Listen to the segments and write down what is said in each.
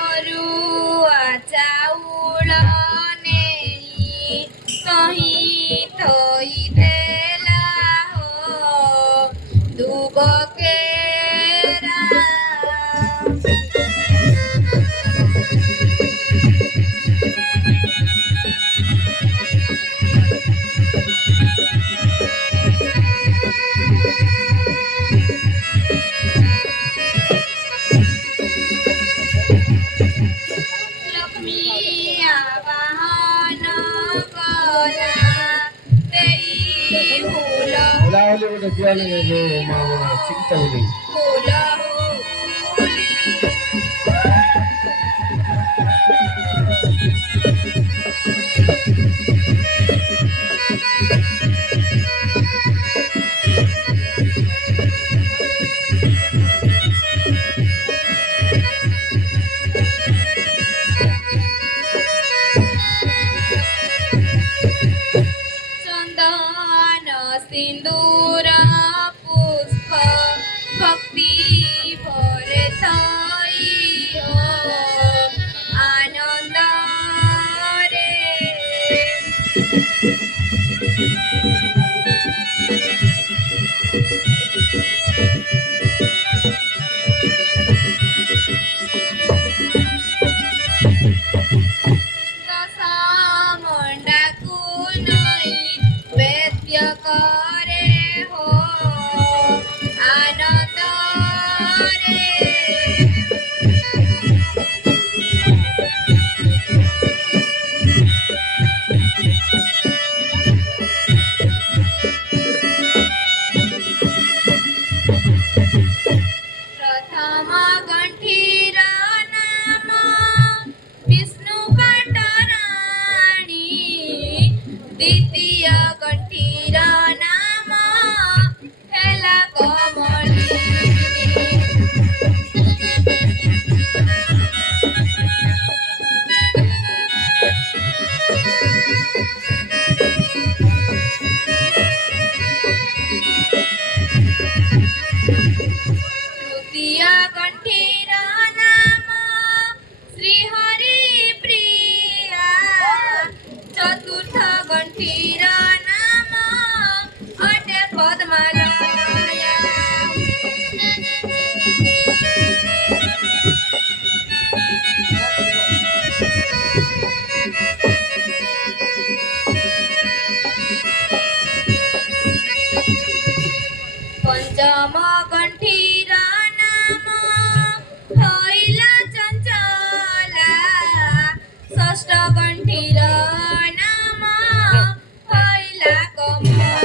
અરુઆ ચાઉળ નેઈ કહી થઈ દેલા હો દુબ કેરા લક્ષ્મી આવાહન કલા તેઈ ફૂલ Wala ulit mo na diyan mga sikta ulit. ફૂલ ચંદન સિંદૂર પુષ્પ ભક્તિ ભરે થઈ આનંદ રે દશામંડાકુ નહીં વૈદ્ય કરે હો આનંદ રે પ્રથમ ગંઠીર નામ વિષ્ણુ પાટરાણી દ્વિતીય ગંઠીર નામ હેલા કમળી તૃતીય ગંઠીર નામ શ્રી હરિ પ્રિયા ચતુર્થ ગંઠીર નામ અટે પદ્માલયા પંચમ ગંઠીર નામ થઈલા ચંચલા ષષ્ઠ ગંઠીર નામ થઈલા કમલા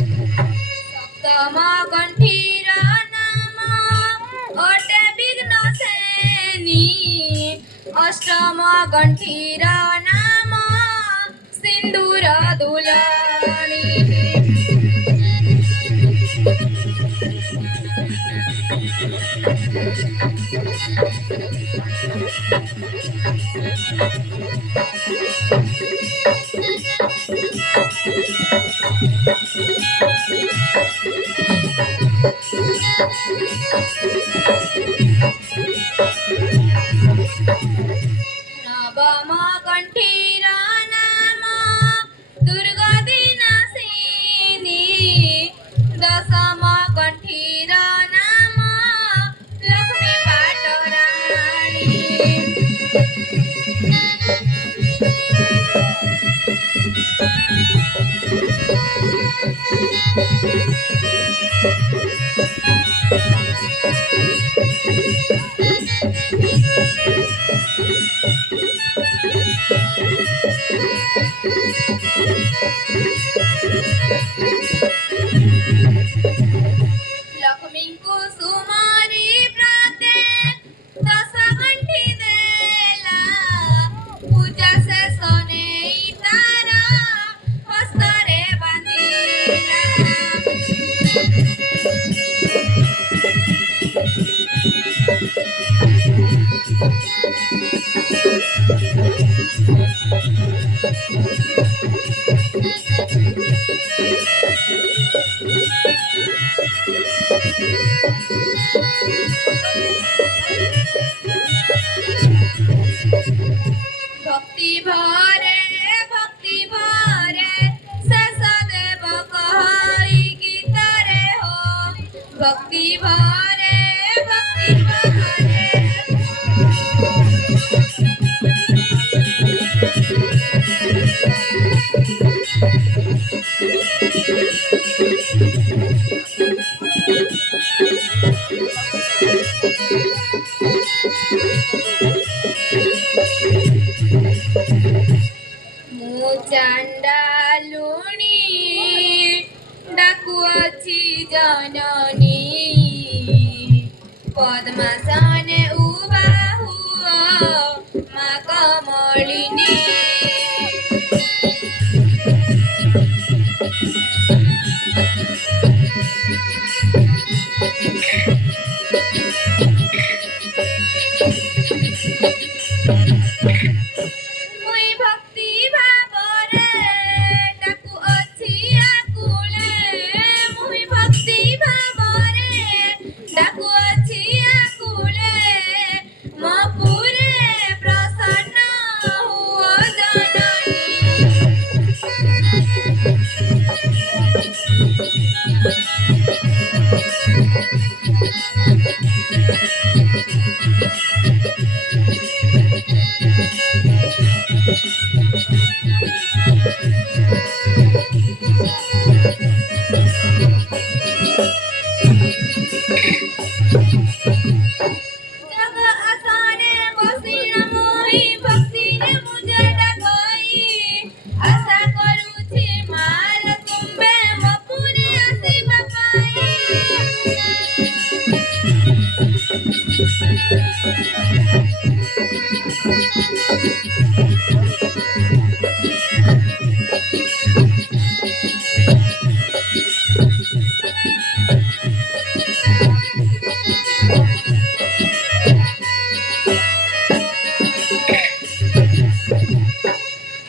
સપ્તમ ગંઠીર નામ અટે વિઘ્ન સેની અષ્ટમ ગંઠીર નામ સિંદૂર દુલણી નવમ ગંઠીર નામ દુર્ગતિ નાશિની દસમ ગંઠીર નામ લક્ષ્મી પાટરાણી भक्ति भरे शेष देव कहई गीतरे हो भक्ति भरे ମୁଁ ଚାଣ୍ଡାଲୁଣି ଡାକୁଅଛି ଜନନୀ ପଦ୍ମାସନେ ଉଭା ହୁଅ ମା କମଳିନୀ ମୁଇଁ ଭକ୍ତି ଭାବରେ ଡାକୁଅଛି ଆକୁଳେ ମୁଇଁ ଭକ୍ତି ଭାବରେ ଡାକୁଅଛି ଆକୁଳେ ମୋ ପୁରେ ପ୍ରସନ୍ନ ହୁଅ ଜନନୀ जग आसने बसिण मोहि भक्तिरे मुझे डगई आशा करूछि माल तुम्बे ମୋ ପୁରେ ଆସିବା ପାଇଁ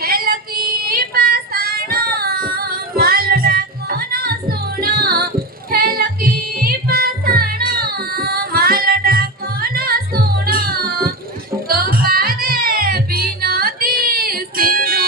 ହେଲକି ପାଷାଣ ମାଲଟା କନ ଶୁଣ ହେଲକି ପାଷାଣ ମାଲଟା କନ ଶୁଣ ତୋ ପାଦେ ବିନତି ସିନ୍ଧୁ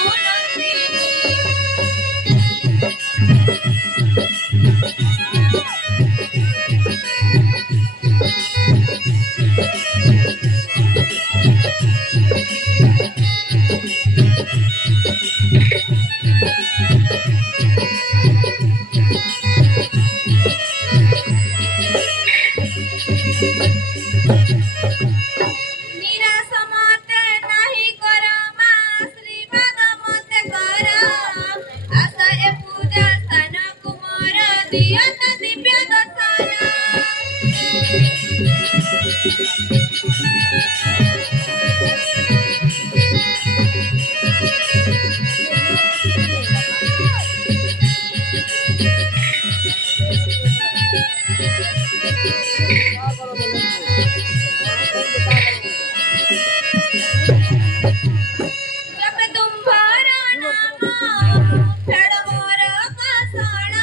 ନିରାଶ ମତେ ନାହିଁ କର ମା ଆଶୀର୍ବାଦ ମତେ କର ଆଶା ଏ ପୂଜା ସ୍ଥାନକୁ ମୋର ଦିଅ ତ ଦିବ୍ୟ ଦର୍ଶନ जपे तुम्हारा नाम फेड़ मोर कसण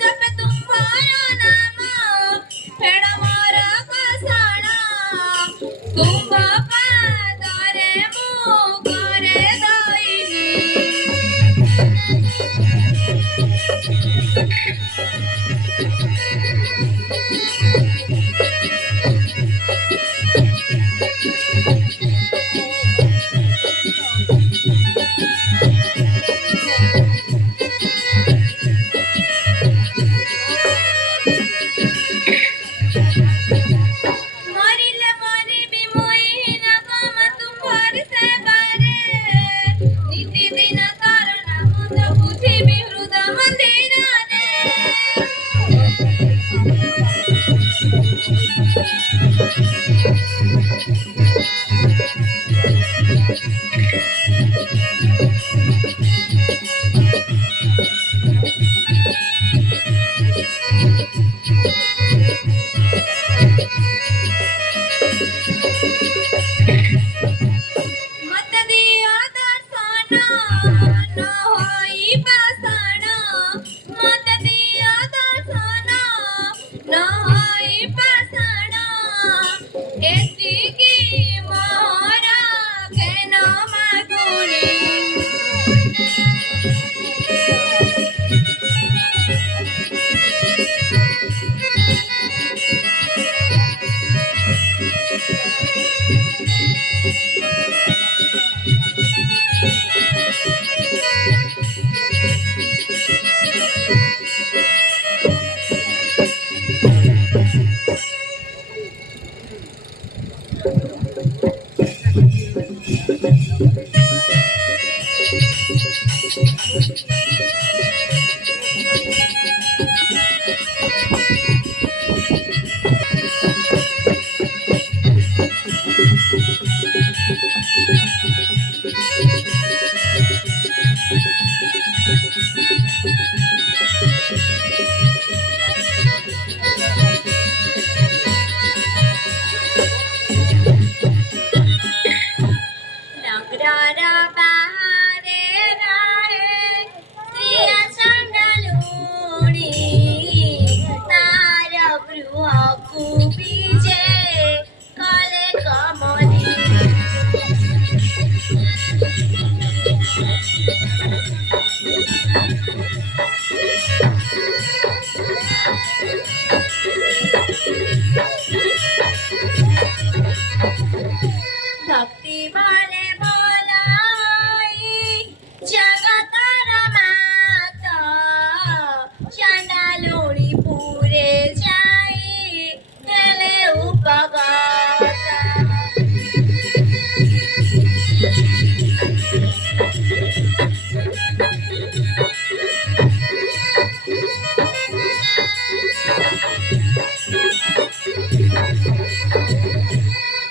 जपे तुम्हारा नाम फेड़ मोर कसण तुम पादरे मु करे दईनी ମରିଲେ ମରିବି ମୁଇଁ ନା નગરા બહારે રાહે સિયા ચાંદલુણી તારા ગૃહ કુબીજે કલે કમલી ભક્તિ મને બોલાઈ જગતર માતા ચાંડાલુણી પૂરે જાય તેલે ઉપગતા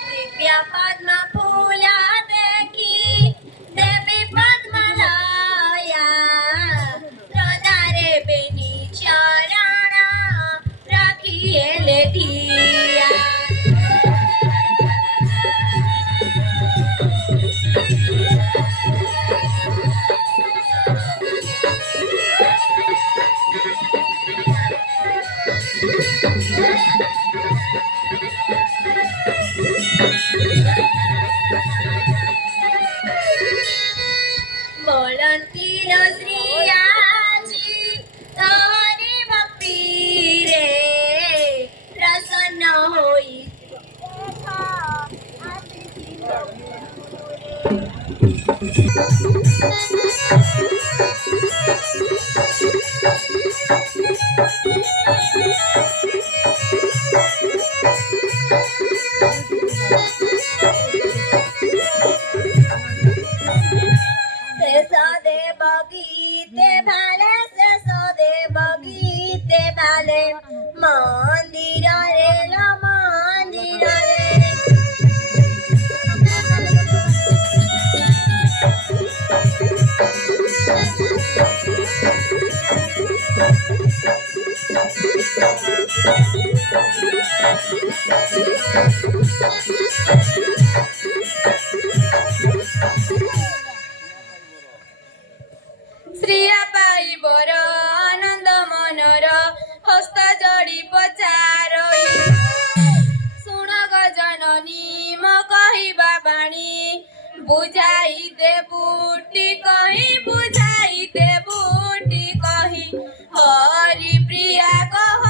દિવ્ય પદ્મ ફૂલા દેખી દેવી પદ્મલાયા રદારે બેની ચરણા રાખીએ લેધિયા બોલતી શ્રીયાજી તારી ભક્તિ રે પ્રસન્ન હોઈ સદે બગીતે ભાલે સદે બગીતે ભાલે મંદિર રે મંદિર રે শ্রিয়া পাইবর আনন্দ মনর হস্ত জড়ি পচারই শুণ গজননী ম কহিবা বাণী বুঝাই দে বুটি কহি বুঝাই দে বুটি কহি হরি প্রিয়া কহ